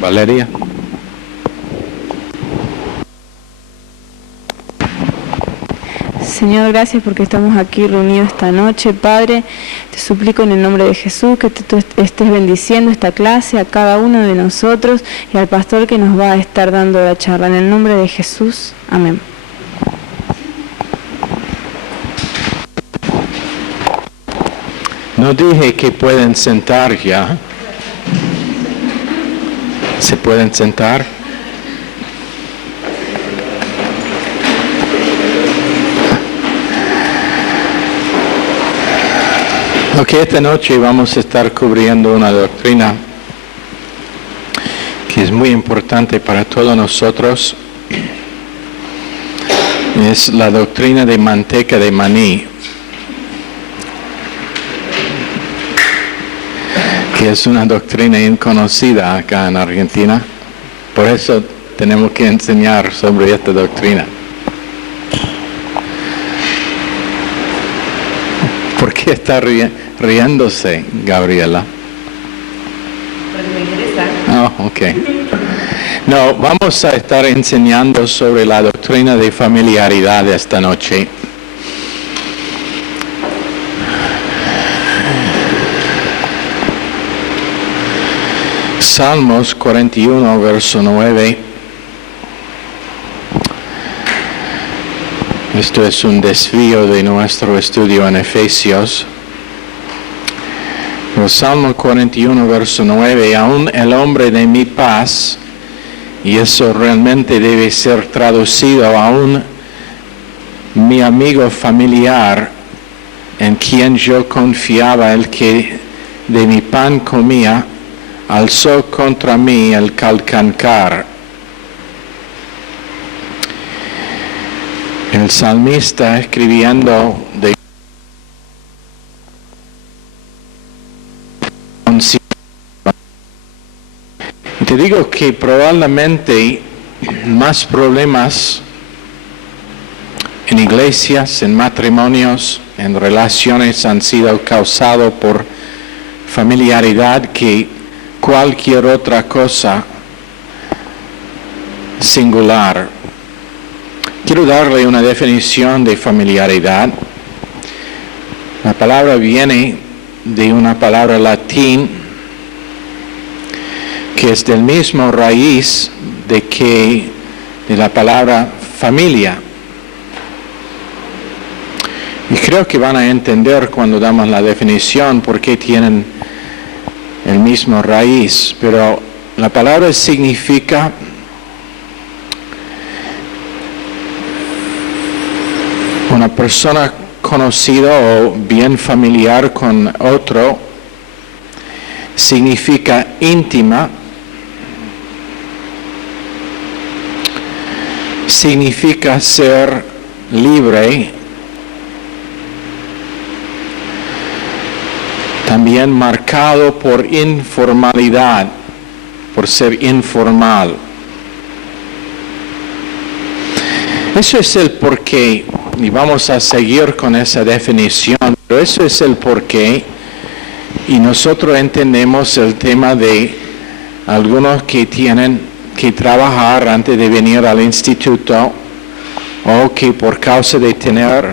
Valeria. Señor, gracias porque estamos aquí reunidos esta noche. Padre, te suplico en el nombre de Jesús que tú estés bendiciendo esta clase a cada uno de nosotros y al pastor que nos va a estar dando la charla. En el nombre de Jesús, amén. No dije que pueden sentar ya. ¿Se pueden sentar? Ok, esta noche vamos a estar cubriendo una doctrina que es muy importante para todos nosotros. Es la doctrina de manteca de maní, que es una doctrina inconocida acá en Argentina. Por eso tenemos que enseñar sobre esta doctrina. ¿Por qué está riéndose, Gabriela? Porque me interesa. Oh, ok. No, vamos a estar enseñando sobre la doctrina de familiaridad esta noche. Salmos 41, verso 9. Esto es un desvío de nuestro estudio en Efesios. El Salmo 41, verso 9. Aún el hombre de mi paz, y eso realmente debe ser traducido, aún mi amigo familiar, en quien yo confiaba, el que de mi pan comía, alzó contra mí el calcancar. El salmista escribiendo de y te digo que probablemente más problemas en iglesias, en matrimonios, en relaciones han sido causados por familiaridad que cualquier otra cosa singular. Quiero darle una definición de familiaridad. La palabra viene de una palabra latín que es del mismo raíz de la palabra familia. Y creo que van a entender cuando damos la definición por qué tienen el mismo raíz, pero la palabra significa una persona conocida o bien familiar con otro, significa íntima, significa ser libre, también marcado por informalidad, por ser informal. Eso es el porqué, y vamos a seguir con esa definición, pero eso es el porqué, y nosotros entendemos el tema de algunos que tienen que trabajar antes de venir al instituto, o que por causa de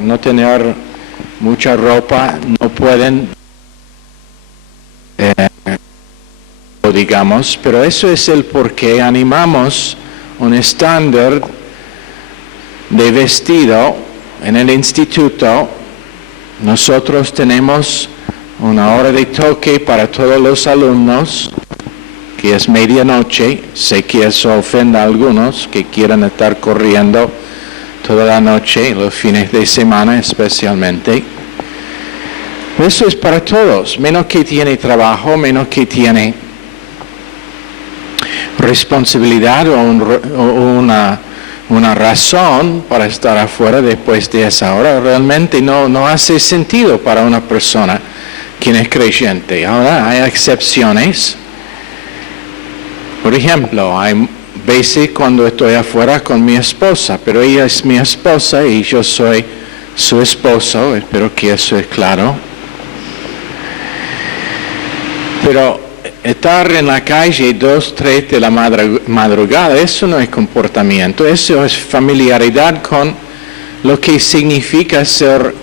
no tener mucha ropa, no pueden digamos, pero eso es el por qué animamos un estándar de vestido en el instituto. Nosotros tenemos una hora de toque para todos los alumnos, que es medianoche. Sé que eso ofende a algunos que quieran estar corriendo toda la noche, los fines de semana especialmente. Eso es para todos, menos que tiene trabajo, menos que tiene responsabilidad o una razón para estar afuera después de esa hora. Realmente no hace sentido para una persona quien es creyente. Ahora hay excepciones. Por ejemplo, hay veces cuando estoy afuera con mi esposa, pero ella es mi esposa y yo soy su esposo. Espero que eso es claro. Pero estar en la calle 2, 3 de la madrugada, eso no es comportamiento, eso es familiaridad con lo que significa ser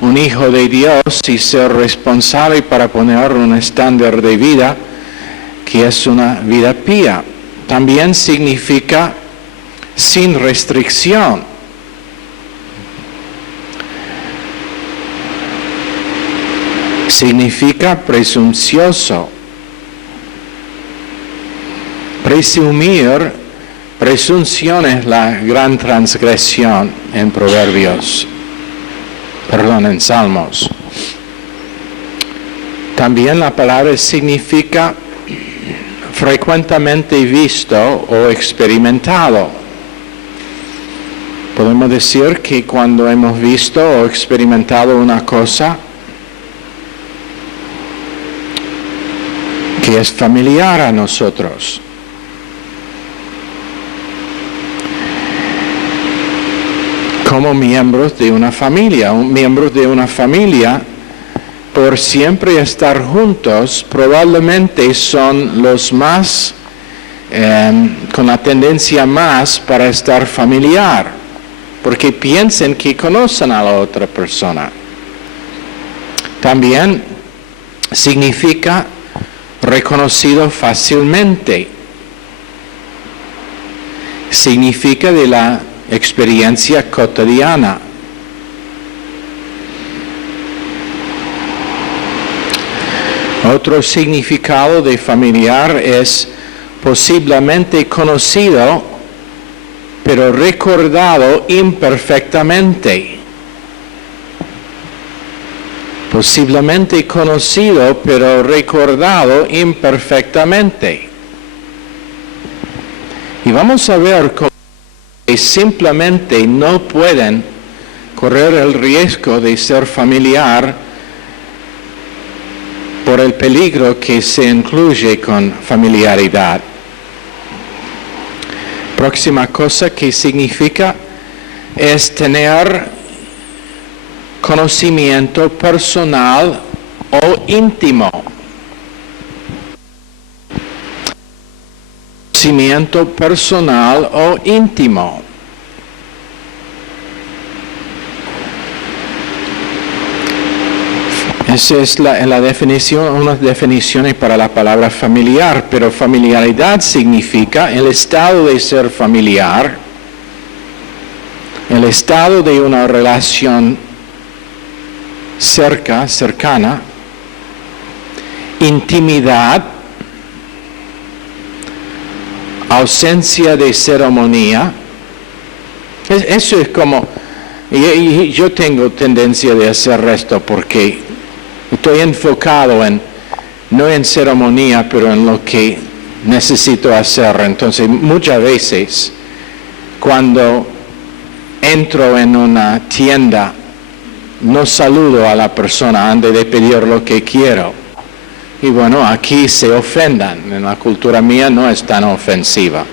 un hijo de Dios y ser responsable para poner un estándar de vida que es una vida pía. También significa sin restricción. Significa presuncioso. Presumir, presunción es la gran transgresión en Proverbios. En Salmos. También la palabra significa frecuentemente visto o experimentado. Podemos decir que cuando hemos visto o experimentado una cosa que es familiar a nosotros. Como miembros de una familia. Miembros de una familia, por siempre estar juntos, probablemente son los más, con la tendencia más para estar familiar, porque piensen que conocen a la otra persona. También significa reconocido fácilmente. Significa de la experiencia cotidiana. Otro significado de familiar es posiblemente conocido, pero recordado imperfectamente. Posiblemente conocido, pero recordado imperfectamente. Y vamos a ver cómo simplemente no pueden correr el riesgo de ser familiar por el peligro que se incluye con familiaridad. Próxima cosa que significa es tener conocimiento personal o íntimo. Conocimiento personal o íntimo. Esa es la definición, unas definiciones para la palabra familiar, pero familiaridad significa el estado de ser familiar, el estado de una relación cercana, intimidad, ausencia de ceremonia. Eso es como, y yo tengo tendencia de hacer esto porque estoy enfocado no en ceremonia, pero en lo que necesito hacer. Entonces, muchas veces, cuando entro en una tienda, no saludo a la persona antes de pedir lo que quiero. Y bueno, aquí se ofendan. En la cultura mía no es tan ofensiva.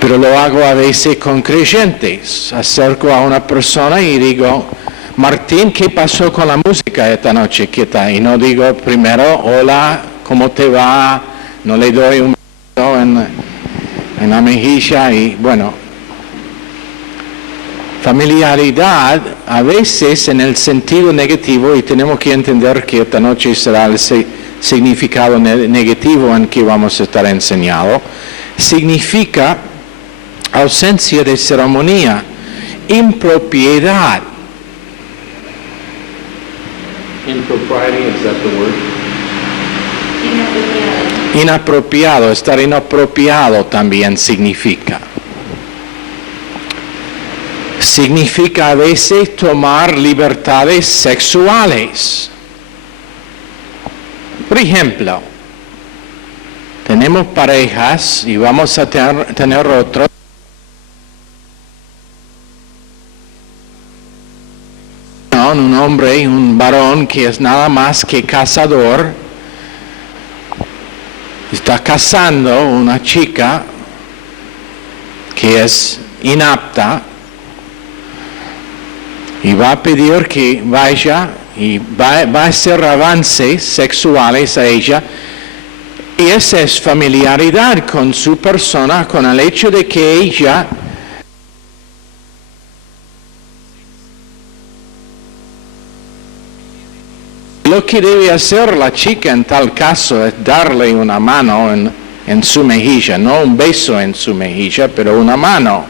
Pero lo hago a veces con creyentes. Acerco a una persona y digo, Martín, ¿qué pasó con la música esta noche? ¿Qué tal? Y no digo primero, hola, ¿cómo te va? No le doy un beso en la mejilla y bueno. Familiaridad a veces en el sentido negativo, y tenemos que entender que esta noche será el significado negativo en que vamos a estar enseñando, significa ausencia de ceremonia, impropiedad. Impropriety, is that the word? Inapropiado, estar inapropiado también significa. Significa a veces tomar libertades sexuales. Por ejemplo, tenemos parejas y vamos a tener otros. Un hombre y un varón que es nada más que cazador. Está cazando una chica que es inapta. Y va a pedir que vaya y va a hacer avances sexuales a ella. Y esa es familiaridad con su persona, con el hecho de que ella lo que debe hacer la chica en tal caso es darle una mano en su mejilla, no un beso en su mejilla, pero una mano,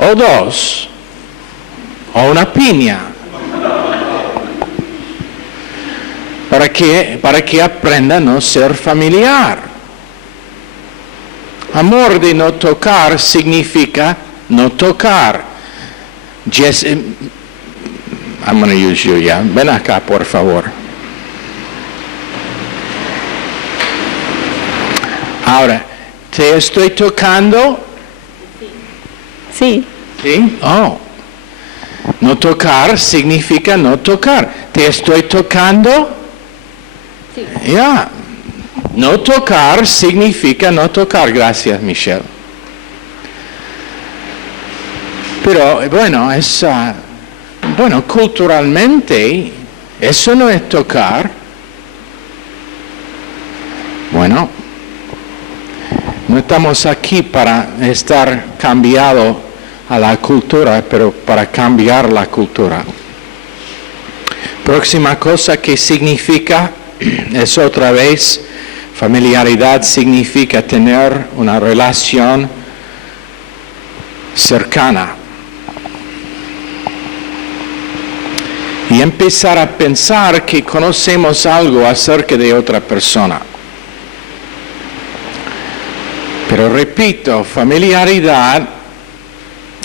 o dos, o una piña, para que aprenda a no ser familiar. Amor de no tocar significa no tocar. I'm going to use you, ya. Ven acá, por favor. Ahora, ¿te estoy tocando? Sí. ¿Sí? Oh. No tocar significa no tocar. ¿Te estoy tocando? Sí. Ya. No tocar significa no tocar. Gracias, Michelle. Pero, bueno, culturalmente, eso no es tocar. Bueno, no estamos aquí para estar cambiado a la cultura, pero para cambiar la cultura. Próxima cosa que significa es otra vez, familiaridad significa tener una relación cercana. Y empezar a pensar que conocemos algo acerca de otra persona. Pero repito, familiaridad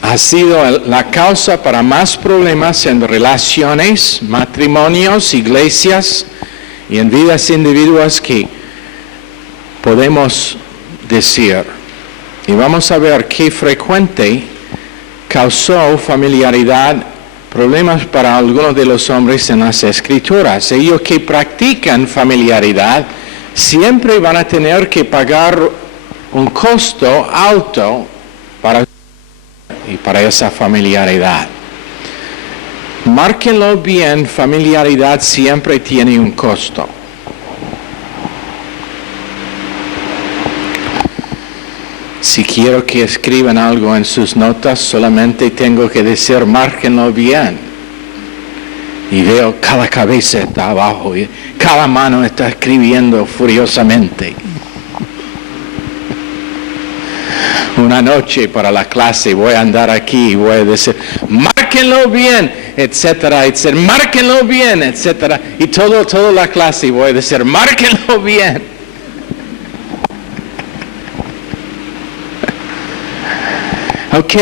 ha sido la causa para más problemas en relaciones, matrimonios, iglesias y en vidas individuales que podemos decir. Y vamos a ver qué frecuente causó familiaridad problemas para algunos de los hombres en las Escrituras. Ellos que practican familiaridad siempre van a tener que pagar un costo alto para esa familiaridad. Márquenlo bien, familiaridad siempre tiene un costo. Si quiero que escriban algo en sus notas, solamente tengo que decir, márquenlo bien. Y veo cada cabeza está abajo y cada mano está escribiendo furiosamente. Una noche para la clase voy a andar aquí y voy a decir, márquenlo bien, etcétera, etcétera, márquenlo bien, etcétera. Y toda la clase voy a decir, márquenlo bien. Ok,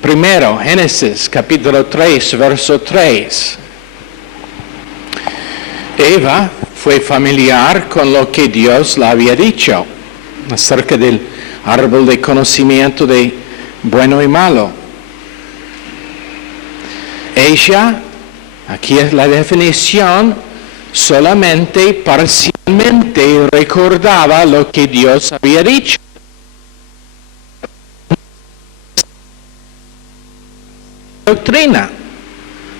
primero, Génesis capítulo 3, verso 3. Eva fue familiar con lo que Dios le había dicho acerca del árbol de conocimiento de bueno y malo. Ella, aquí es la definición, solamente parcialmente recordaba lo que Dios había dicho. Doctrina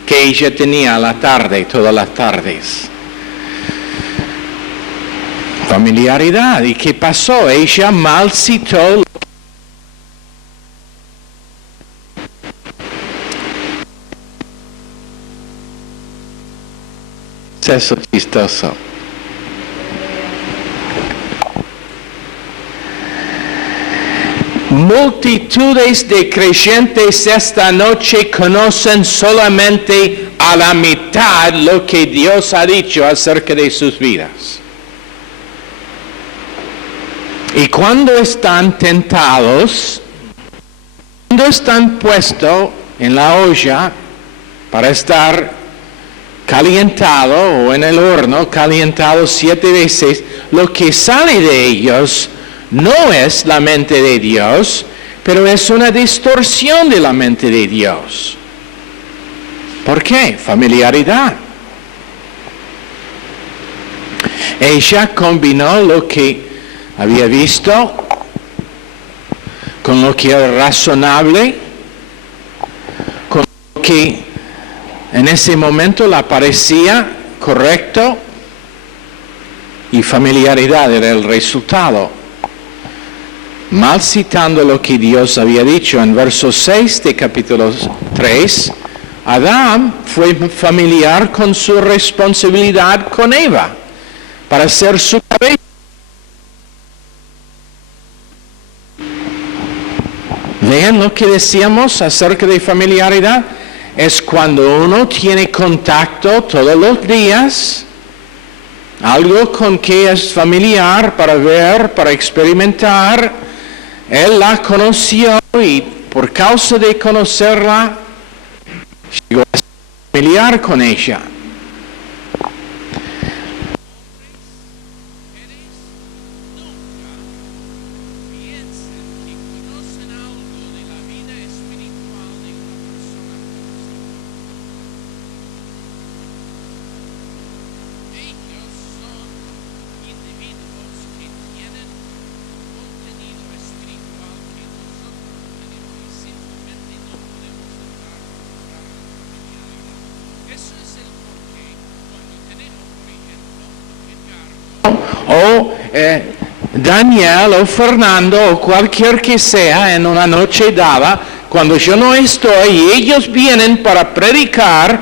que ella tenía a la tarde, todas las tardes. Familiaridad. ¿Y qué pasó? Ella mal citó. Eso es chistoso. Multitudes de creyentes esta noche conocen solamente a la mitad lo que Dios ha dicho acerca de sus vidas. Y cuando están tentados, cuando están puestos en la olla para estar calentado o en el horno calentado 7 veces, lo que sale de ellos no es la mente de Dios, pero es una distorsión de la mente de Dios. ¿Por qué? Familiaridad. Ella combinó lo que había visto con lo que era razonable, con lo que En ese momento le parecía correcto y familiaridad era el resultado. Mal citando lo que Dios había dicho en verso 6 de capítulo 3, Adán fue familiar con su responsabilidad con Eva para ser su cabeza. ¿Ven lo que decíamos acerca de familiaridad? Es cuando uno tiene contacto todos los días, algo con que es familiar para ver, para experimentar. Él la conoció y por causa de conocerla, llegó a ser familiar con ella. O Daniel o Fernando o cualquier que sea en una noche dada, cuando yo no estoy y ellos vienen para predicar,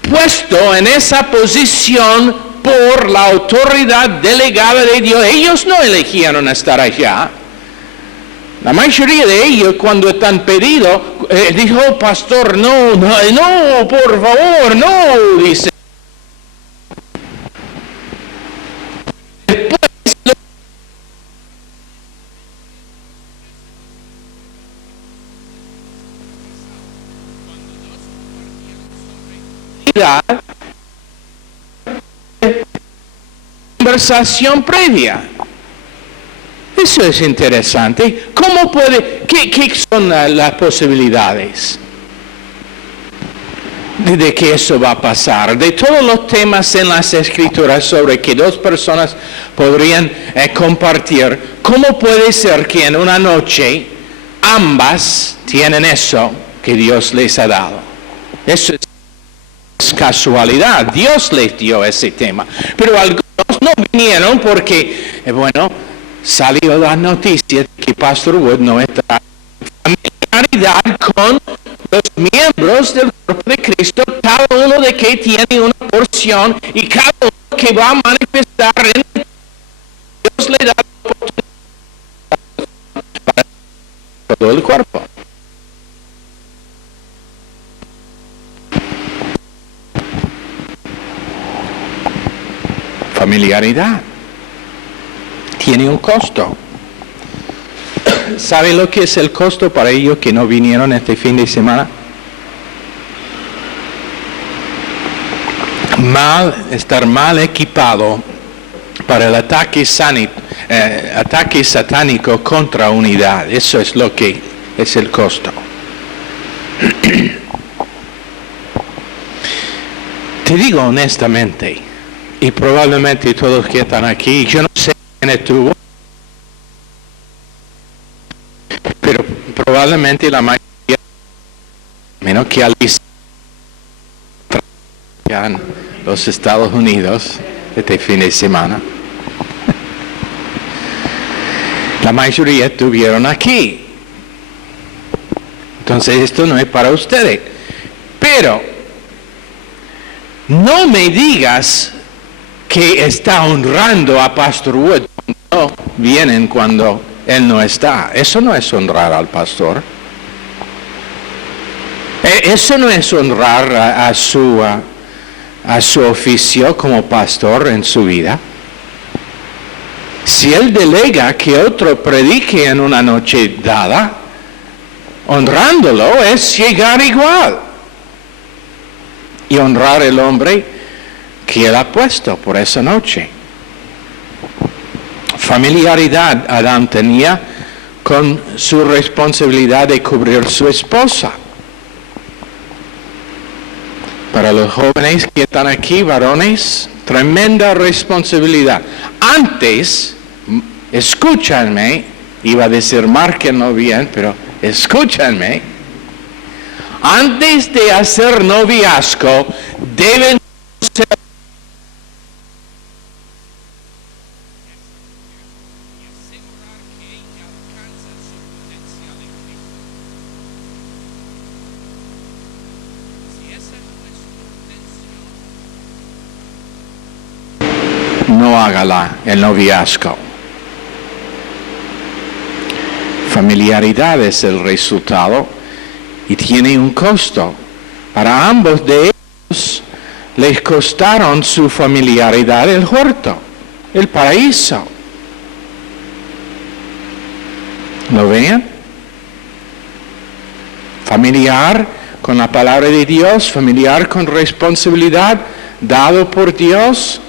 puesto en esa posición por la autoridad delegada de Dios. Ellos no eligieron estar allá. La mayoría de ellos cuando están pedidos, dijo, pastor, no, por favor, no, dice. Conversación previa. Eso es interesante. ¿Cómo puede, qué son las posibilidades de que eso va a pasar? De todos los temas en las Escrituras sobre que dos personas podrían compartir, ¿cómo puede ser que en una noche ambas tienen eso que Dios les ha dado? Eso es casualidad, Dios les dio ese tema, pero algunos no vinieron porque, salió la noticia de que Pastor Wood no está en familiaridad con los miembros del cuerpo de Cristo, cada uno de que tiene una porción y cada uno que va a manifestar en Dios le da la oportunidad para todo el cuerpo. Familiaridad tiene un costo. ¿Sabe lo que es el costo para ellos que no vinieron este fin de semana? Estar mal equipado para el ataque satánico contra unidad. Eso es lo que es el costo. Te digo honestamente, y probablemente todos que están aquí, yo no sé quién estuvo, pero probablemente la mayoría, menos que Alicia, en los Estados Unidos este fin de semana, la mayoría estuvieron aquí. Entonces esto no es para ustedes, pero no me digas que está honrando a Pastor Wood cuando vienen cuando él no está. Eso no es honrar al pastor. Eso no es honrar a su oficio como pastor en su vida. Si él delega que otro predique en una noche dada, honrándolo es llegar igual y honrar el hombre que él ha puesto por esa noche. Familiaridad Adán tenía con su responsabilidad de cubrir su esposa. Para los jóvenes que están aquí, varones, tremenda responsabilidad. Antes, escúchanme, iba a decir márquenlo bien, pero escúchanme. Antes de hacer noviazgo, deben ser no hágala el noviazgo. Familiaridad es el resultado y tiene un costo. Para ambos de ellos les costaron su familiaridad el huerto, el paraíso. ¿Lo ven? Familiar con la palabra de Dios, familiar con responsabilidad dado por Dios.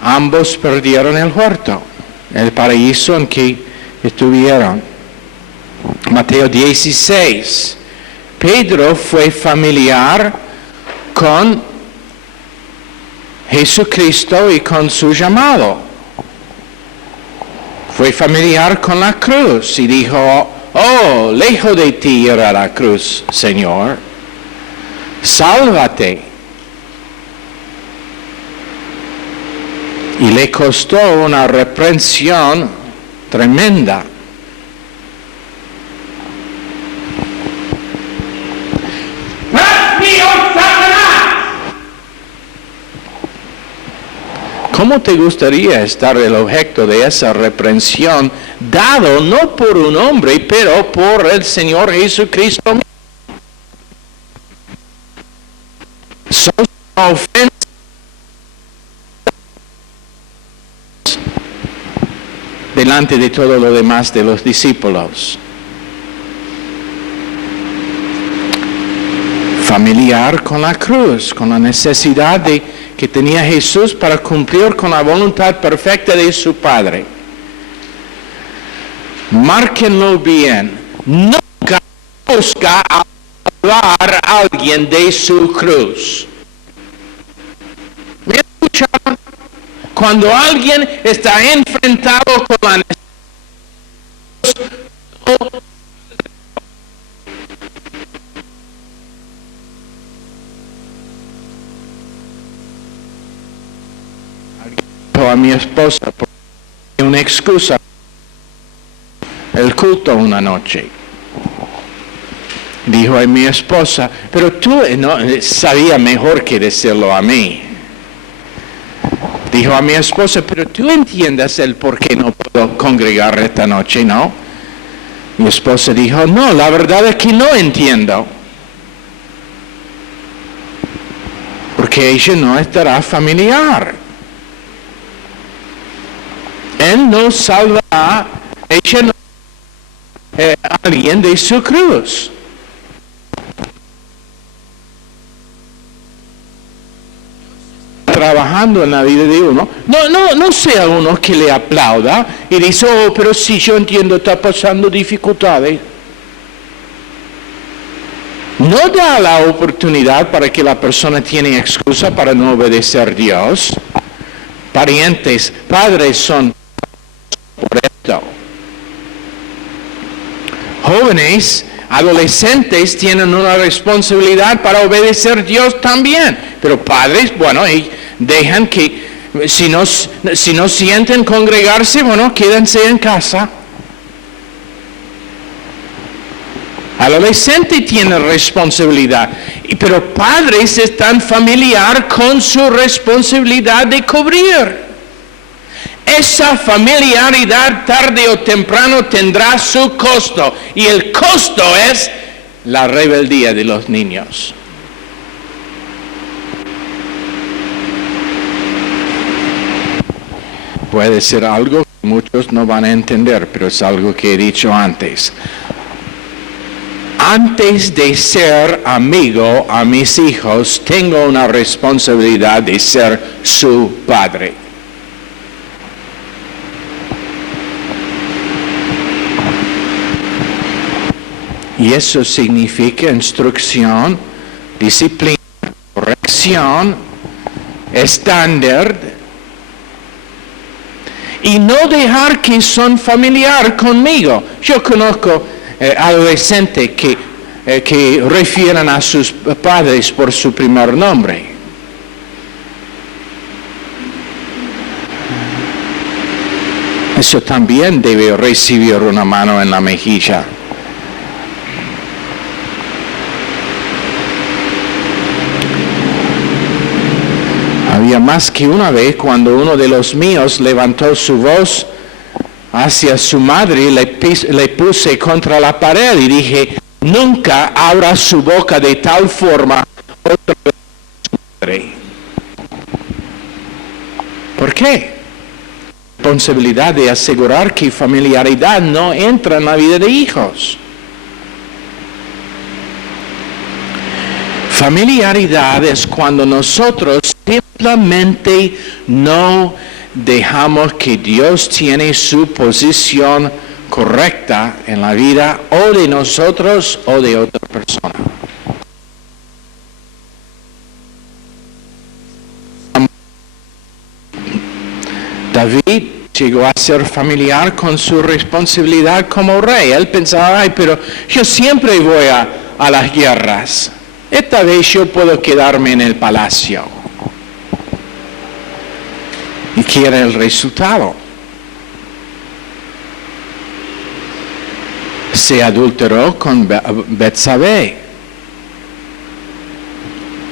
Ambos perdieron el huerto, el paraíso en que estuvieron. Mateo 16. Pedro fue familiar con Jesucristo y con su llamado. Fue familiar con la cruz y dijo, oh, lejos de ti ir a la cruz, Señor. Sálvate. Y le costó una reprensión tremenda. ¿Cómo te gustaría estar el objeto de esa reprensión, dado no por un hombre, pero por el Señor Jesucristo mismo? Sos una ofensa delante de todo lo demás de los discípulos. Familiar con la cruz, con la necesidad que tenía Jesús para cumplir con la voluntad perfecta de su Padre. Márquenlo bien. Nunca busca hablar a alguien de su cruz. ¿Me escucharon? Cuando alguien está enfrentado con la necesidad, a mi esposa por una excusa el culto una noche. Dijo a mi esposa, pero tú no sabía mejor que decirlo a mí. Dijo a mi esposa, pero tú entiendes el por qué no puedo congregar esta noche, ¿no? Mi esposa dijo, no, la verdad es que no entiendo. Porque ella no estará familiar. Él no salvará, ella no a alguien de su cruz. Trabajando en la vida de uno, no sea uno que le aplauda y dice, oh, pero sí, yo entiendo, está pasando dificultades. No da la oportunidad para que la persona tiene excusa para no obedecer a Dios. Parientes, padres son por esto. Jóvenes, adolescentes tienen una responsabilidad para obedecer a Dios también. Pero padres, bueno, y dejan que, si no sienten congregarse, bueno, quédense en casa. Adolescente tiene responsabilidad, pero padres están familiar con su responsabilidad de cubrir. Esa familiaridad tarde o temprano tendrá su costo, y el costo es la rebeldía de los niños. Puede ser algo que muchos no van a entender, pero es algo que he dicho antes. Antes de ser amigo a mis hijos, tengo una responsabilidad de ser su padre. Y eso significa instrucción, disciplina, corrección, estándar. Y no dejar que son familiar conmigo. Yo conozco adolescentes que que refieran a sus padres por su primer nombre. Eso también debe recibir una mano en la mejilla. Había más que una vez cuando uno de los míos levantó su voz hacia su madre, le puse contra la pared y dije, nunca abra su boca de tal forma otra vez a su madre. ¿Por qué? Responsabilidad de asegurar que familiaridad no entra en la vida de hijos. Familiaridad es cuando nosotros simplemente no dejamos que Dios tiene su posición correcta en la vida o de nosotros o de otra persona. David llegó a ser familiar con su responsabilidad como rey. Él pensaba, pero yo siempre voy a las guerras. Esta vez yo puedo quedarme en el palacio. ¿Y qué era el resultado? Se adulteró con Betsabé.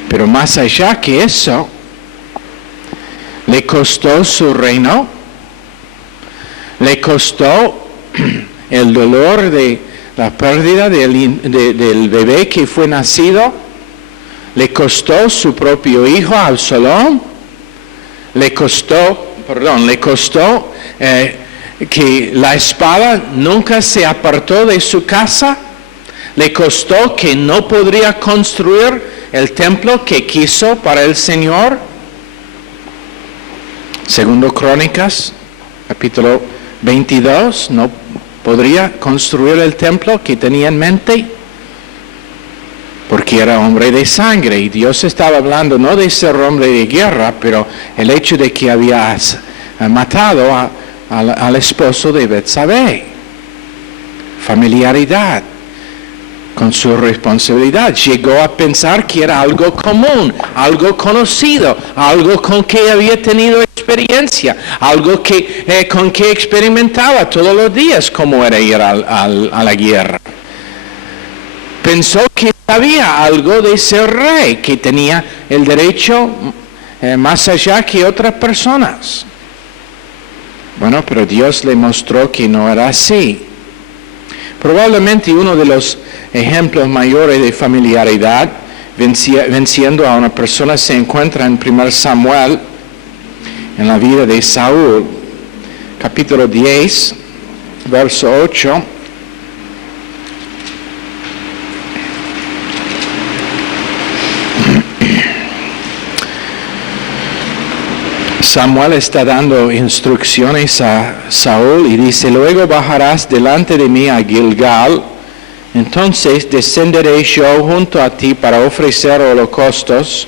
Pero más allá que eso, le costó su reino, le costó el dolor de la pérdida del bebé que fue nacido, le costó su propio hijo Absalón, le costó que la espada nunca se apartó de su casa, le costó que no podría construir el templo que quiso para el Señor. Segundo Crónicas, capítulo 22, no podría construir el templo que tenía en mente porque era hombre de sangre y Dios estaba hablando no de ser hombre de guerra, pero el hecho de que había matado al esposo de Betsabé. Familiaridad con su responsabilidad. Llegó a pensar que era algo común, algo conocido, algo con que había tenido experiencia, algo con que experimentaba todos los días como era ir a la guerra. Pensó que había algo de ser rey, que tenía el derecho más allá que otras personas. Bueno, pero Dios le mostró que no era así. Probablemente uno de los ejemplos mayores de familiaridad venciendo a una persona se encuentra en 1 Samuel, en la vida de Saúl, capítulo 10, verso 8. Samuel está dando instrucciones a Saúl y dice, luego bajarás delante de mí a Gilgal, entonces descenderé yo junto a ti para ofrecer holocaustos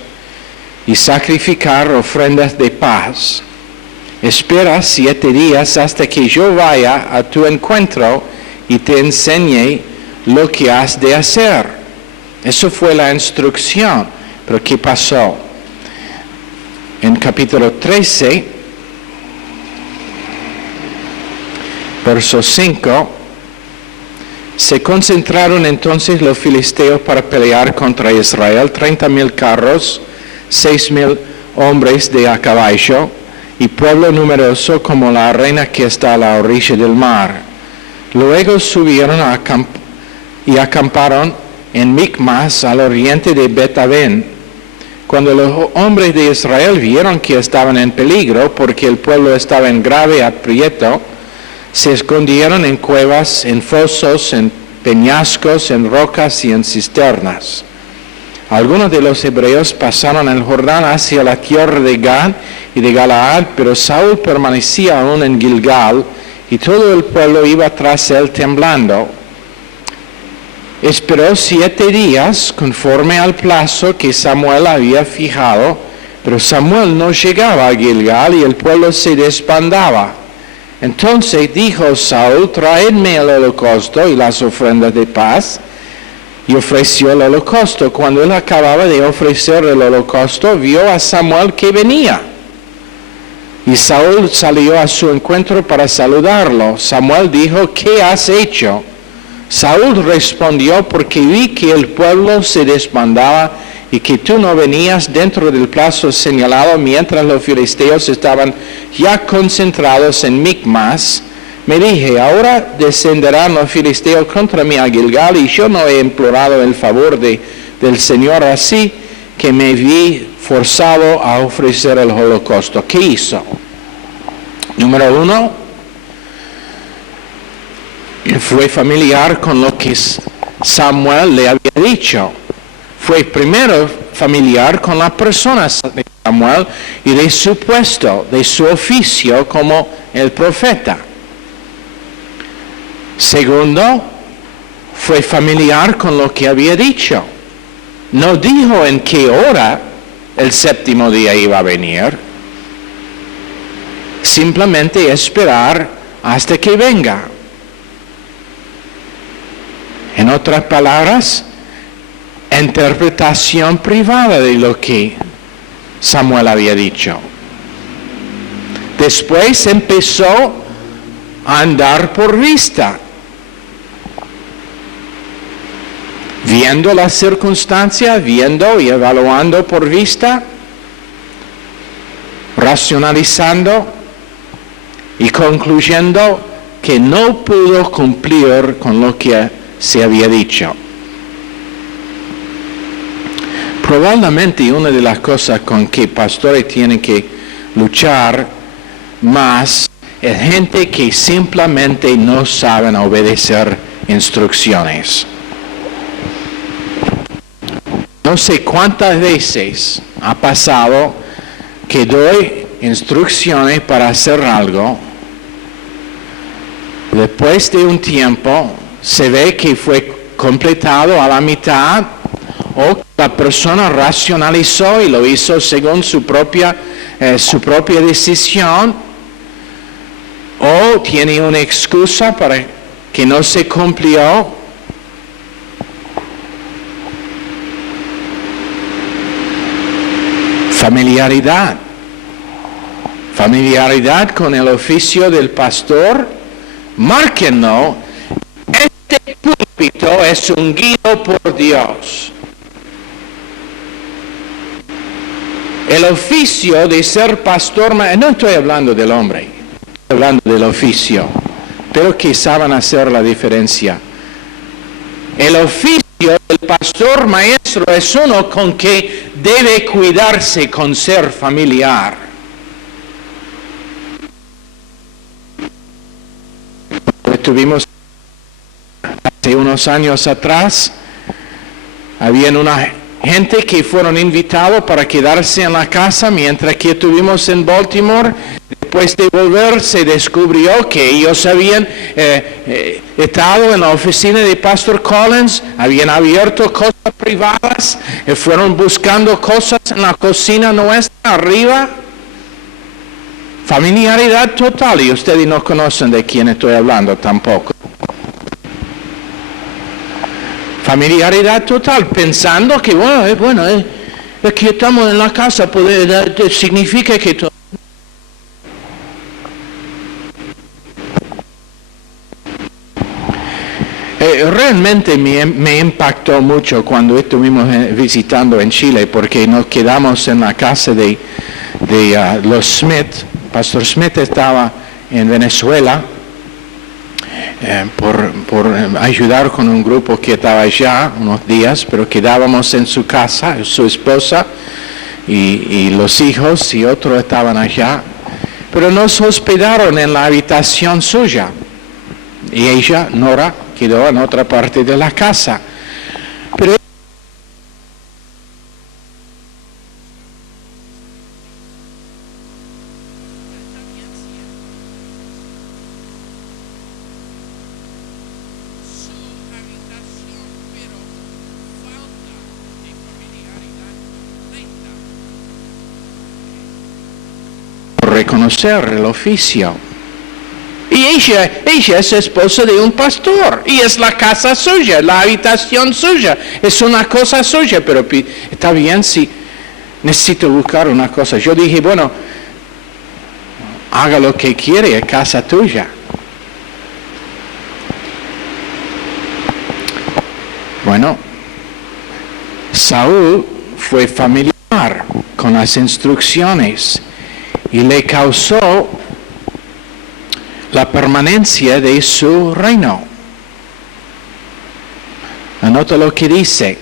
y sacrificar ofrendas de paz. Espera 7 días hasta que yo vaya a tu encuentro y te enseñe lo que has de hacer. Eso fue la instrucción. Pero ¿qué pasó? En capítulo 13, verso 5, se concentraron entonces los filisteos para pelear contra Israel, 30,000 carros, 6,000 hombres de a caballo, y pueblo numeroso como la arena que está a la orilla del mar. Luego subieron y acamparon en Micmas, al oriente de Bet-Aven. Cuando los hombres de Israel vieron que estaban en peligro, porque el pueblo estaba en grave aprieto, se escondieron en cuevas, en fosos, en peñascos, en rocas y en cisternas. Algunos de los hebreos pasaron el Jordán hacia la tierra de Gad y de Galaad, pero Saúl permanecía aún en Gilgal, y todo el pueblo iba tras él temblando. Esperó 7 días conforme al plazo que Samuel había fijado, pero Samuel no llegaba a Gilgal y el pueblo se desbandaba. Entonces dijo Saúl, traedme el holocausto y las ofrendas de paz. y ofreció el holocausto. Cuando él acababa de ofrecer el holocausto, vio a Samuel que venía. Y Saúl salió a su encuentro para saludarlo. Samuel dijo, ¿qué has hecho? Saúl respondió, porque vi que el pueblo se desbandaba y que tú no venías dentro del plazo señalado mientras los filisteos estaban ya concentrados en Micmas. Me dije, ahora descenderán los filisteos contra mí a Gilgal y yo no he implorado el favor del Señor, así que me vi forzado a ofrecer el holocausto. ¿Qué hizo? Número 1, fue familiar con lo que Samuel le había dicho. Fue primero familiar con la persona de Samuel y de su puesto, de su oficio como el profeta. Segundo, fue familiar con lo que había dicho. No dijo en qué hora el séptimo día iba a venir. Simplemente esperar hasta que venga. En otras palabras, interpretación privada de lo que Samuel había dicho. Después empezó a andar por vista, viendo las circunstancias, viendo y evaluando por vista, racionalizando y concluyendo que no pudo cumplir con lo que se había dicho. Probablemente una de las cosas con que pastores tienen que luchar más es gente que simplemente no saben obedecer instrucciones. No sé cuántas veces ha pasado que doy instrucciones para hacer algo. Después de un tiempo se ve que fue completado a la mitad o la persona racionalizó y lo hizo según su propia decisión, o tiene una excusa para que no se cumplió. Familiaridad con el oficio del pastor. Márquenlo, este púlpito es ungido por Dios. El oficio de ser pastor, no estoy hablando del hombre, estoy hablando del oficio, pero que saben hacer la diferencia. El oficio del pastor maestro es uno con que debe cuidarse con ser familiar. Tuvimos hace unos años atrás, había una gente que fueron invitados para quedarse en la casa mientras que estuvimos en Baltimore. Después de volver se descubrió que ellos habían estado en la oficina de Pastor Collins, habían abierto cosas privadas, fueron buscando cosas en la cocina nuestra arriba. Familiaridad total, y ustedes no conocen de quién estoy hablando tampoco. Familiaridad total, pensando que es que estamos en la casa, significa que todo. Realmente me impactó mucho cuando estuvimos visitando en Chile, porque nos quedamos en la casa de los Smith. Pastor Smith estaba en Venezuela por ayudar con un grupo que estaba allá unos días, pero quedábamos en su casa, su esposa y los hijos y otros estaban allá, pero nos hospedaron en la habitación suya y ella, Nora, quedó en otra parte de la casa. Pero reconocer el oficio. Y ella es esposa de un pastor. Y es la casa suya, la habitación suya. Es una cosa suya, pero está bien si necesito buscar una cosa. Yo dije, bueno, haga lo que quiere, es casa tuya. Bueno, Saúl fue familiar con las instrucciones y le causó la permanencia de su reino. Anota lo que dice.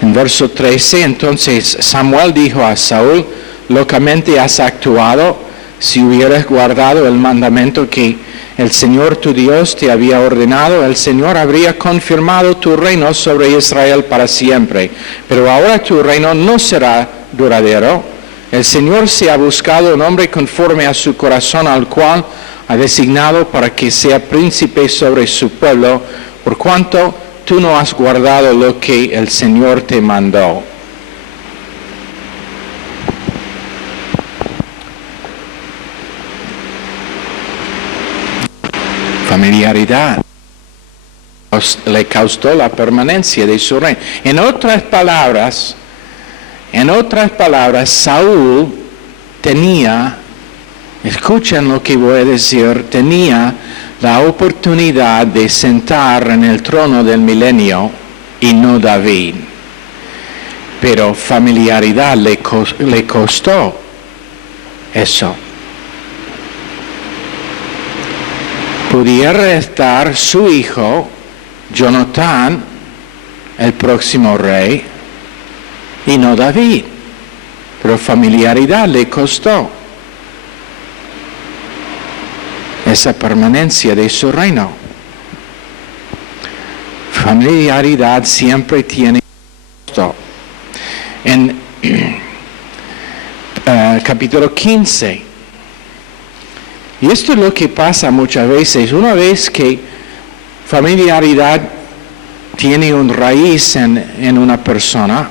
En verso 13, entonces Samuel dijo a Saúl, locamente has actuado, si hubieras guardado el mandamiento que el Señor tu Dios te había ordenado, el Señor habría confirmado tu reino sobre Israel para siempre. Pero ahora tu reino no será duradero. El Señor se ha buscado un hombre conforme a su corazón, al cual ha designado para que sea príncipe sobre su pueblo, por cuanto tú no has guardado lo que el Señor te mandó. Familiaridad le causó la permanencia de su reino. En otras palabras, Saúl tenía, escuchen lo que voy a decir, tenía la oportunidad de sentar en el trono del milenio y no David. Pero familiaridad le costó eso. Pudiera estar su hijo, Jonatán, el próximo rey, y no David. Pero familiaridad le costó esa permanencia de su reino. Familiaridad siempre tiene costo. En capítulo 15, y esto es lo que pasa muchas veces, una vez que familiaridad tiene una raíz en una persona,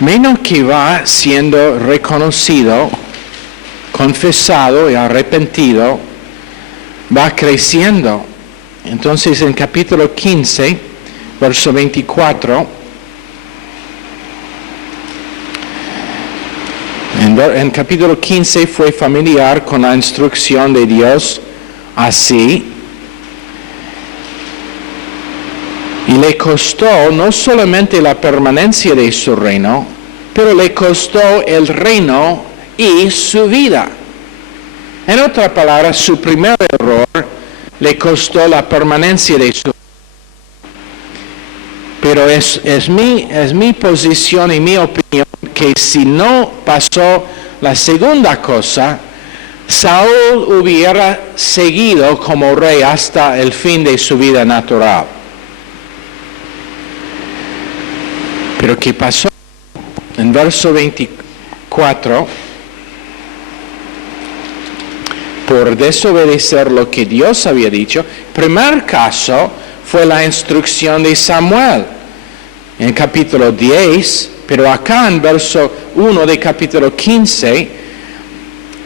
menos que va siendo reconocido, confesado y arrepentido, va creciendo. Entonces en capítulo 15, verso 24, en capítulo 15 fue familiar con la instrucción de Dios así, y le costó no solamente la permanencia de su reino, pero le costó el reino y su vida. En otras palabras, su primer error le costó la permanencia de su reino. Pero es mi posición y mi opinión que si no pasó la segunda cosa, Saúl hubiera seguido como rey hasta el fin de su vida natural. Pero ¿qué pasó? En verso 24, por desobedecer lo que Dios había dicho, primer caso fue la instrucción de Samuel. En capítulo 10, pero acá en verso 1 de capítulo 15,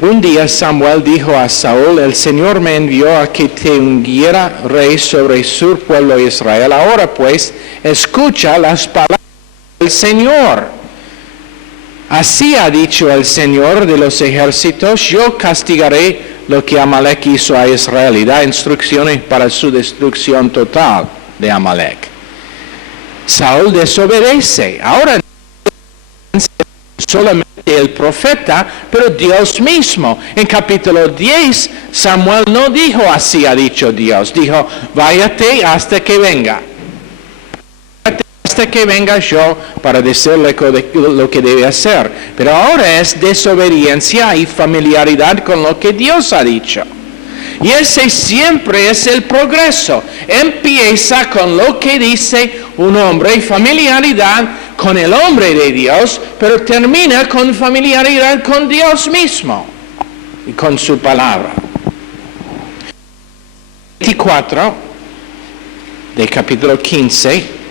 un día Samuel dijo a Saúl, el Señor me envió a que te ungiera rey sobre su pueblo Israel. Ahora pues, escucha las palabras del Señor. Así ha dicho el Señor de los ejércitos, yo castigaré lo que Amalek hizo a Israel y da instrucciones para su destrucción total de Amalek. Saúl desobedece. Ahora no solamente el profeta, pero Dios mismo. En capítulo 10, Samuel no dijo así ha dicho Dios. Dijo, váyate hasta que venga. Hasta que venga yo para decirle lo que debe hacer. Pero ahora es desobediencia y familiaridad con lo que Dios ha dicho. Y ese siempre es el progreso. Empieza con lo que dice un hombre, familiaridad con el hombre de Dios, pero termina con familiaridad con Dios mismo y con su palabra. 24 de capítulo 15,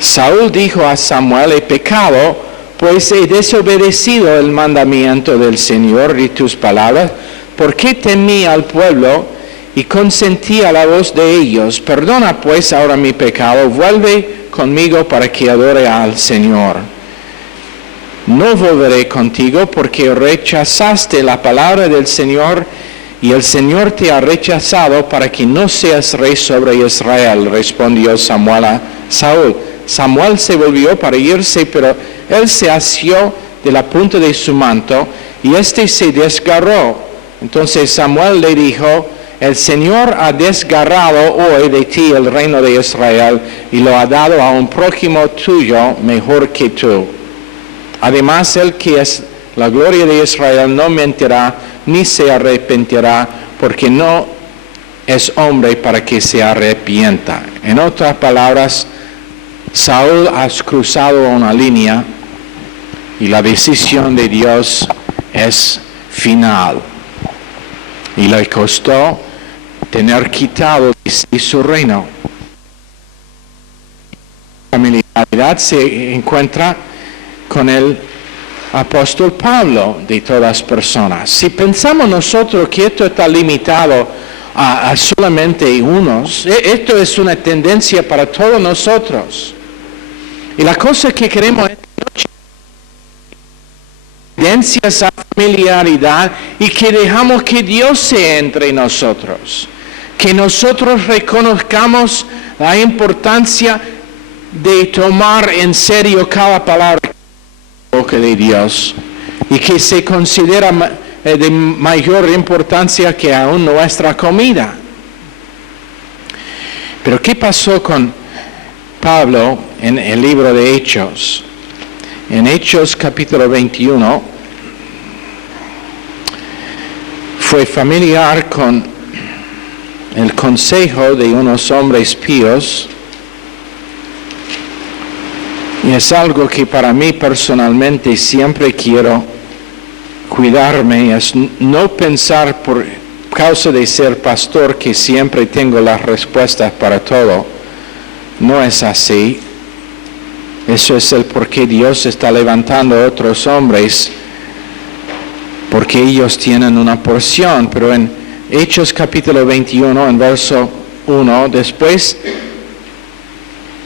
Saúl dijo a Samuel, he pecado pues he desobedecido el mandamiento del Señor y tus palabras, porque temí al pueblo y consentí a la voz de ellos. Perdona pues ahora mi pecado, vuelve conmigo para que adore al Señor. No volveré contigo porque rechazaste la palabra del Señor y el Señor te ha rechazado para que no seas rey sobre Israel, respondió Samuel a Saúl. Samuel se volvió para irse, pero él se asió de la punta de su manto y éste se desgarró. Entonces Samuel le dijo, el Señor ha desgarrado hoy de ti el reino de Israel y lo ha dado a un prójimo tuyo mejor que tú. Además, el que es la gloria de Israel no mentirá ni se arrepentirá, porque no es hombre para que se arrepienta. En otras palabras, Saúl ha cruzado una línea y la decisión de Dios es final. Y le costó tener quitado de su reino. La familiaridad se encuentra con el apóstol Pablo de todas personas. Si pensamos nosotros que esto está limitado a solamente unos, esto es una tendencia para todos nosotros. Y la cosa que queremos esta noche, tendencias a familiaridad y que dejamos que Dios sea entre nosotros. Que nosotros reconozcamos la importancia de tomar en serio cada palabra de Dios y que se considera de mayor importancia que aún nuestra comida. Pero ¿qué pasó con Pablo en el libro de Hechos? En Hechos capítulo 21 fue familiar con el consejo de unos hombres píos. Y es algo que para mí personalmente siempre quiero cuidarme, es no pensar por causa de ser pastor que siempre tengo las respuestas para todo. No es así. Eso es el por qué Dios está levantando a otros hombres, porque ellos tienen una porción. Pero en Hechos capítulo 21, en verso 1, después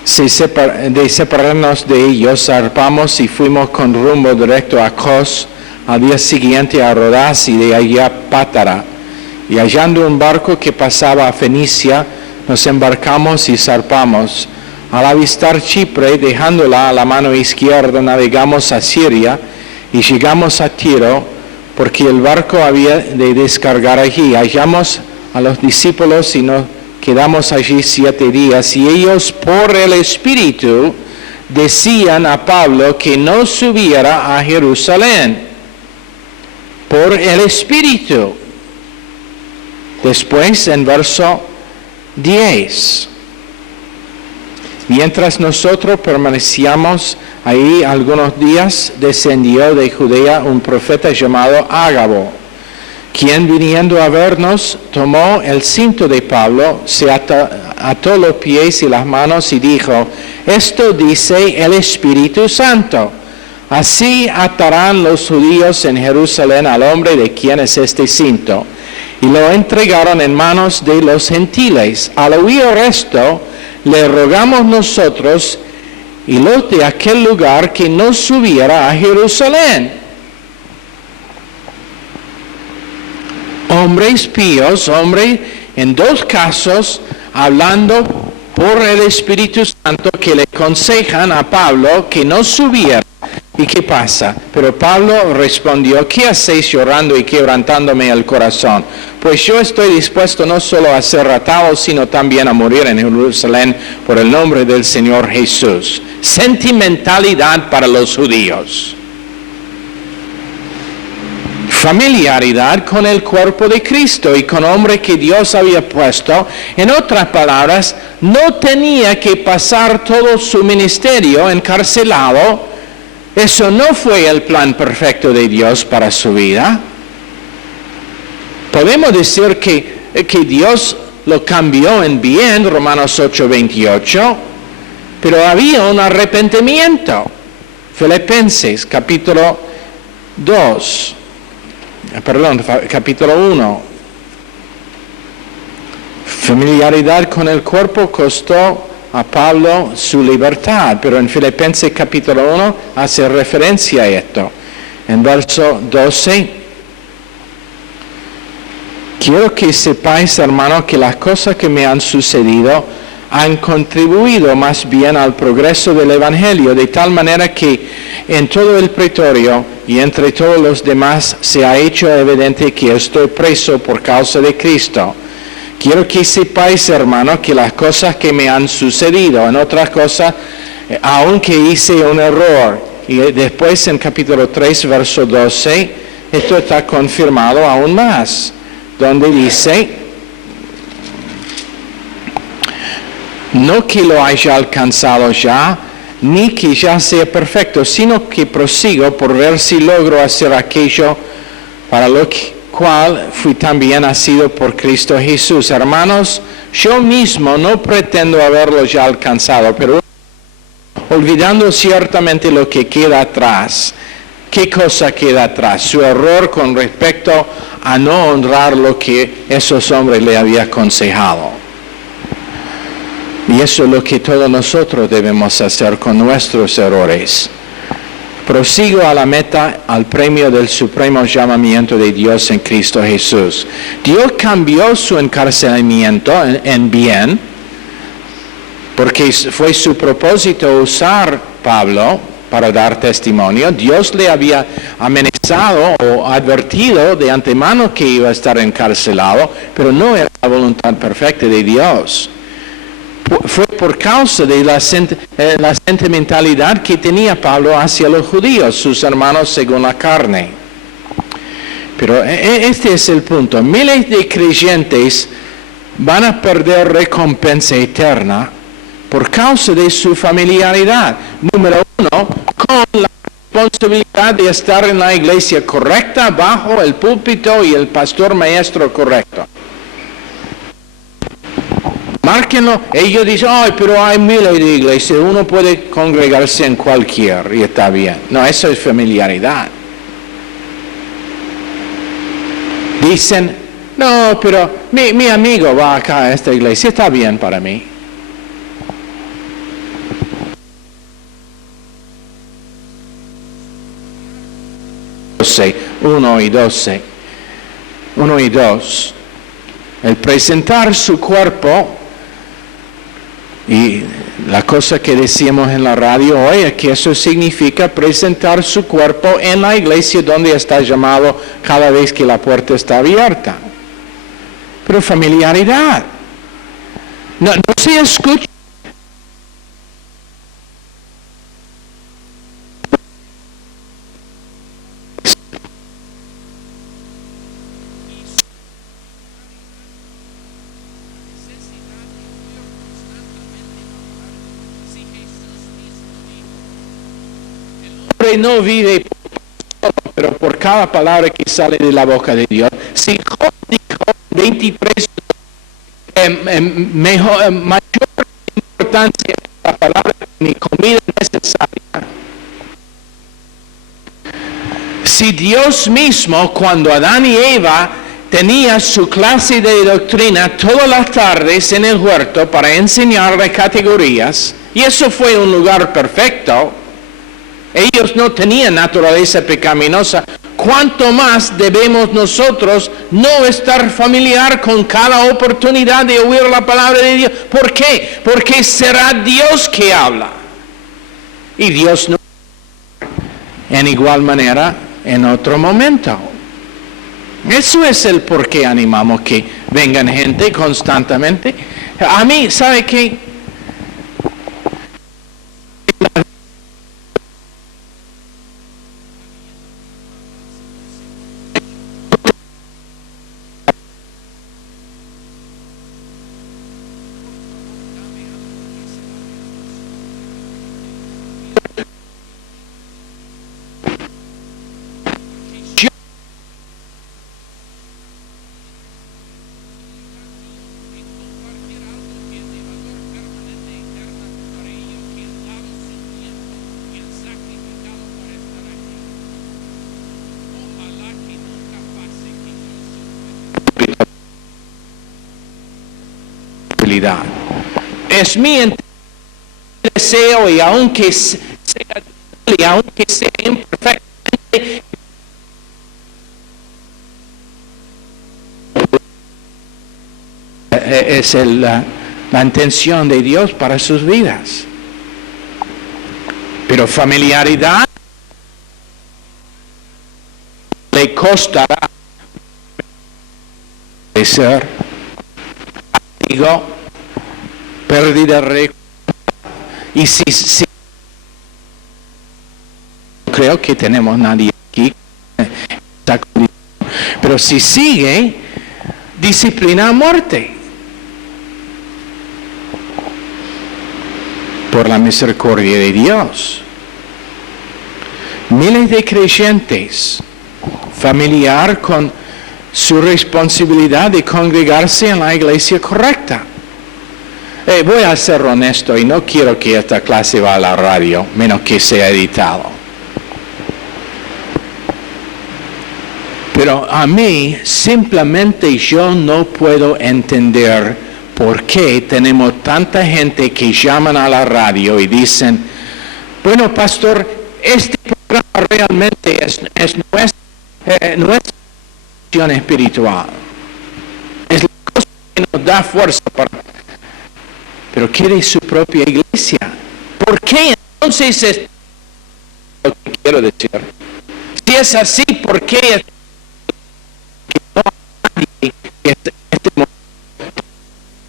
de separarnos de ellos, zarpamos y fuimos con rumbo directo a Cos, al día siguiente a Rodas y de allí a Pátara. Y hallando un barco que pasaba a Fenicia, nos embarcamos y zarpamos. Al avistar Chipre, dejándola a la mano izquierda, navegamos a Siria y llegamos a Tiro, porque el barco había de descargar allí. Hallamos a los discípulos y nos quedamos allí 7 días, y ellos por el Espíritu decían a Pablo que no subiera a Jerusalén. Por el Espíritu. Después, en verso 10. Mientras nosotros permanecíamos ahí algunos días, descendió de Judea un profeta llamado Ágabo, quien viniendo a vernos tomó el cinto de Pablo, se ató los pies y las manos y dijo, esto dice el Espíritu Santo, así atarán los judíos en Jerusalén al hombre de quien es este cinto. Y lo entregaron en manos de los gentiles. Al oír esto, le rogamos nosotros y los de aquel lugar que no subiera a Jerusalén. Hombres píos, hombre en 2 casos, hablando por el Espíritu Santo, que le aconsejan a Pablo que no subiera. ¿Y qué pasa? Pero Pablo respondió, ¿qué hacéis llorando y quebrantándome el corazón? Pues yo estoy dispuesto no solo a ser atado, sino también a morir en Jerusalén por el nombre del Señor Jesús. Sentimentalidad para los judíos. Familiaridad con el cuerpo de Cristo y con hombre que Dios había puesto. En otras palabras, no tenía que pasar todo su ministerio encarcelado. Eso no fue el plan perfecto de Dios para su vida. Podemos decir que Dios lo cambió en bien, Romanos 8:28, pero había un arrepentimiento. Filipenses capítulo 1. Familiaridad con el cuerpo costó a Pablo su libertad, pero en Filipenses capítulo 1 hace referencia a esto. En verso 12, quiero que sepáis, hermanos, que las cosas que me han sucedido han contribuido más bien al progreso del Evangelio, de tal manera que en todo el pretorio y entre todos los demás se ha hecho evidente que estoy preso por causa de Cristo. Quiero que sepáis, hermanos, que las cosas que me han sucedido, en otras cosas, aunque hice un error, y después en capítulo 3, verso 12, esto está confirmado aún más, donde dice, no que lo haya alcanzado ya, ni que ya sea perfecto, sino que prosigo por ver si logro hacer aquello para lo cual fui también nacido por Cristo Jesús. Hermanos, yo mismo no pretendo haberlo ya alcanzado, pero olvidando ciertamente lo que queda atrás. ¿Qué cosa queda atrás? Su error con respecto a no honrar lo que esos hombres le habían aconsejado. Y eso es lo que todos nosotros debemos hacer con nuestros errores. Prosigo a la meta, al premio del supremo llamamiento de Dios en Cristo Jesús. Dios cambió su encarcelamiento en bien, porque fue su propósito usar Pablo para dar testimonio. Dios le había amenazado o advertido de antemano que iba a estar encarcelado, pero no era la voluntad perfecta de Dios. Fue por causa de la sentimentalidad que tenía Pablo hacia los judíos, sus hermanos según la carne. Pero este es el punto. Miles de creyentes van a perder recompensa eterna por causa de su familiaridad. Número uno, con la responsabilidad de estar en la iglesia correcta, bajo el púlpito y el pastor maestro correcto. Márquenlo. Ellos dicen, ay, pero hay miles de iglesias, uno puede congregarse en cualquier y está bien. No, eso es familiaridad. Dicen, no, pero mi amigo va acá a esta iglesia, está bien para mí. Uno y 12. El presentar su cuerpo. Y la cosa que decíamos en la radio hoy es que eso significa presentar su cuerpo en la iglesia donde está llamado cada vez que la puerta está abierta. Pero familiaridad. No se escucha. No vive pero por cada palabra que sale de la boca de Dios. Si Job dijo 23, mayor importancia la palabra que mi comida necesaria. Si Dios mismo, cuando Adán y Eva tenía su clase de doctrina todas las tardes en el huerto para enseñarle categorías, y eso fue un lugar perfecto, ellos no tenían naturaleza pecaminosa. ¿Cuánto más debemos nosotros no estar familiar con cada oportunidad de oír la palabra de Dios? ¿Por qué? Porque será Dios que habla. Y Dios no. En igual manera, en otro momento. Eso es el por qué animamos que vengan gente constantemente. A mí, ¿sabe qué? responsabilidad. Es mi deseo y aunque sea imperfectamente, es la intención de Dios para sus vidas. Pero familiaridad le costará de ser castigo, pérdida de recursos. Y si creo que tenemos nadie aquí, pero si sigue, disciplina a muerte. Por la misericordia de Dios. Miles de creyentes familiar con su responsabilidad de congregarse en la iglesia correcta. Voy a ser honesto y no quiero que esta clase vaya a la radio, menos que sea editado. Pero a mí simplemente yo no puedo entender por qué tenemos tanta gente que llaman a la radio y dicen, bueno, pastor, este programa realmente es nuestra acción espiritual. Es la cosa que nos da fuerza para... Pero quiere su propia iglesia. ¿Por qué entonces es lo que quiero decir? Si es así, ¿por qué no hay este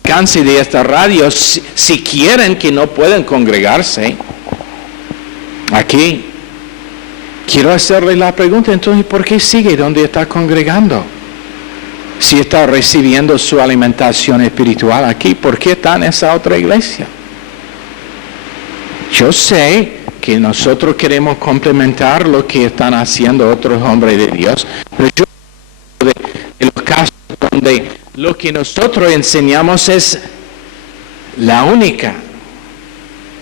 alcance de esta radio si quieren que no pueden congregarse? Aquí quiero hacerle la pregunta, entonces, ¿por qué sigue donde está congregando? Si está recibiendo su alimentación espiritual aquí, ¿por qué está en esa otra iglesia? Yo sé que nosotros queremos complementar lo que están haciendo otros hombres de Dios, pero yo de los casos donde lo que nosotros enseñamos es la única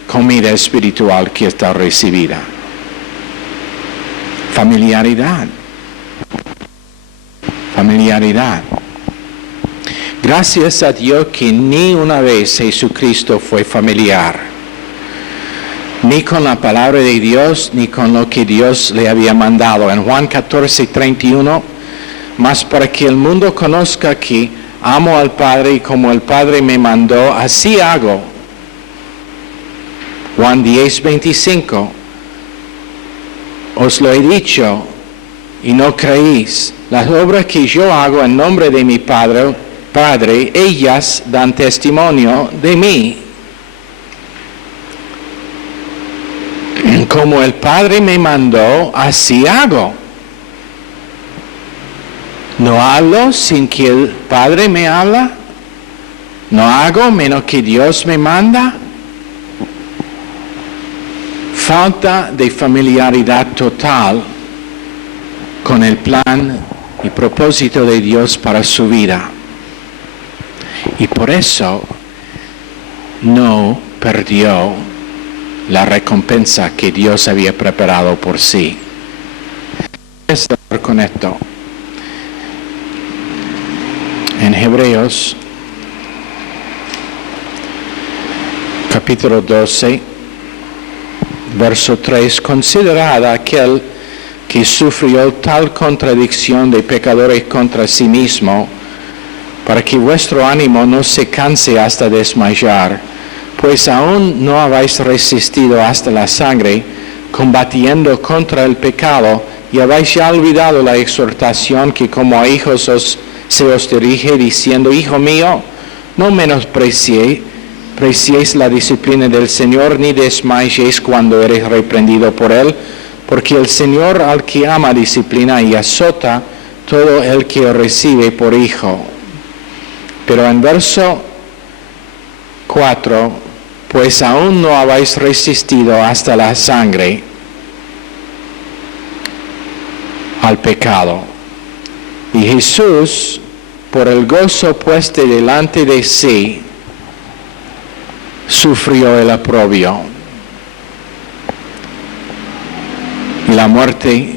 comida espiritual que está recibida. Familiaridad. Gracias a Dios que ni una vez Jesucristo fue familiar, ni con la palabra de Dios, ni con lo que Dios le había mandado. En Juan 14:31, mas para que el mundo conozca que amo al Padre y como el Padre me mandó, así hago. Juan 10:25, os lo he dicho y no creéis. Las obras que yo hago en nombre de mi Padre, ellas dan testimonio de mí. Como el Padre me mandó, así hago. No hablo sin que el Padre me habla. No hago menos que Dios me manda. Falta de familiaridad total con el plan y propósito de Dios para su vida. Y por eso no perdió la recompensa que Dios había preparado por sí. Voy a cerrar con esto. En Hebreos, capítulo 12, verso 3, considerad a aquel que sufrió tal contradicción de pecadores contra sí mismo, para que vuestro ánimo no se canse hasta desmayar, pues aún no habéis resistido hasta la sangre, combatiendo contra el pecado, y habéis ya olvidado la exhortación que como a hijos se os dirige, diciendo, hijo mío, no menospreciéis la disciplina del Señor, ni desmayéis cuando eres reprendido por Él, porque el Señor al que ama disciplina y azota todo el que recibe por hijo. Pero en verso 4, pues aún no habéis resistido hasta la sangre al pecado. Y Jesús, por el gozo puesto delante de sí, sufrió el oprobio y la muerte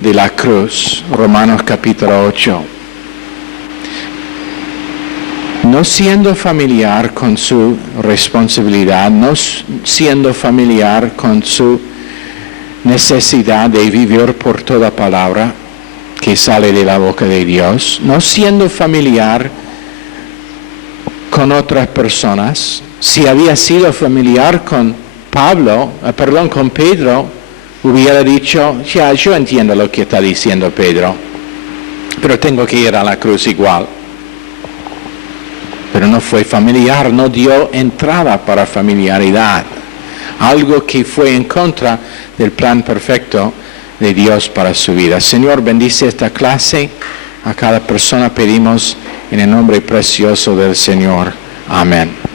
de la cruz. Romanos capítulo 8. no siendo familiar con su responsabilidad, no siendo familiar con su necesidad de vivir por toda palabra que sale de la boca de Dios, no siendo familiar con otras personas. Si había sido familiar con con Pedro, hubiera dicho, ya, yo entiendo lo que está diciendo Pedro, pero tengo que ir a la cruz igual. Pero no fue familiar, no dio entrada para familiaridad, algo que fue en contra del plan perfecto de Dios para su vida. Señor, bendice esta clase, a cada persona pedimos en el nombre precioso del Señor. Amén.